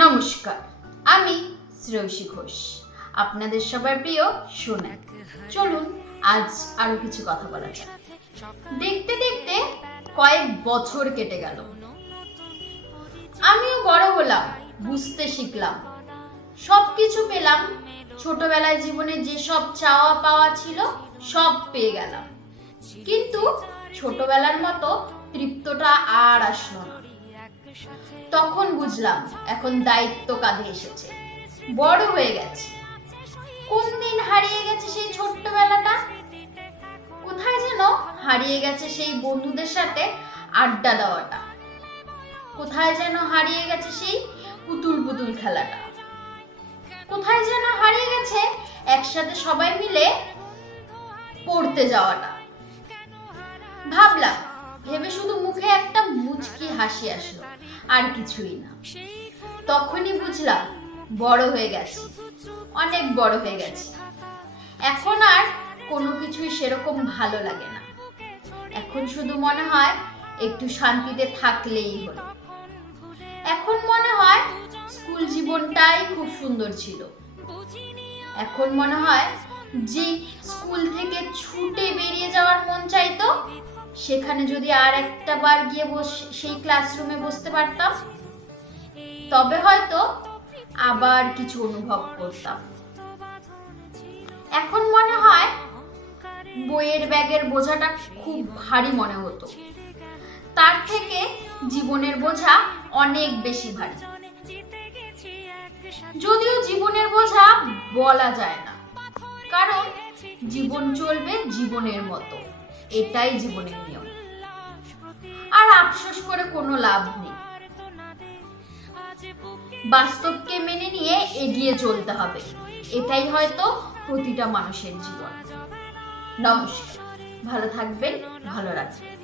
নমস্কার, আমি শ্রেয়সী ঘোষ, আপনাদের সবার প্রিয় সোনা চলুন, আজ আরও কিছু কথা বলা যাক। দেখতে দেখতে কয়েক বছর কেটে গেল। আমিও বড় হলাম, বুঝতে শিখলাম। সব কিছু পেলাম, ছোটবেলায় জীবনে যে সব চাওয়া পাওয়া ছিল, সব পেয়ে গেলাম। কিন্তু ছোটবেলার মতো তৃপ্তটা আর আসলো না। তখন বুঝলাম এখন দায়িত্ব কাঁধে এসেছে। বড় হয়ে গেছে। কোন দিন হারিয়ে গেছে সেই ছোট্টবেলাটা? কোথায় যেন হারিয়ে গেছে সেই বন্ধুদের সাথে আড্ডা দেওয়াটা। কোথায় যেন হারিয়ে গেছে সেই পুতুল পুতুল খেলাটা। কোথায় যেন হারিয়ে গেছে একসাথে সবাই মিলে পড়তে যাওয়াটা। ভাবলাম, ভেবে শুধু মুখে একটা মুচকি হাসি আসলো। আর কিছুই না। তখনই বুঝলাম বড় হয়ে গেছি, অনেক বড় হয়ে গেছি। এখন আর কোনো কিছুই সেরকম ভালো লাগে না। এখন শুধু মনে হয় একটু শান্তিতে থাকলেই হলো। এখন মনে হয় স্কুল জীবনটাই খুব সুন্দর ছিল। এখন মনে হয় যে স্কুল থেকে সেখানে যদি আর একটা বার গিয়ে বস, সেই ক্লাসরুমে বসতে পারতাম, তবে হয়তো আবার কিছু অনুভব করতাম। এখন মনে হয় বইয়ের ব্যাগের বোঝাটা খুব ভারী মনে হতো। তার থেকে জীবনের বোঝা অনেক বেশি ভারী। যদিও জীবনের বোঝা বলা যায় না, কারণ জীবন চলবে জীবনের মতো। এটাই জীবনের নিয়ম। আর আফসোস করে কোনো লাভ নেই। বাস্তবকে মেনে নিয়ে এগিয়ে চলতে হবে। এটাই হয়তো প্রতিটা মানুষের জীবন। নমস্কার। ভালো থাকবেন, ভালো রাখবেন।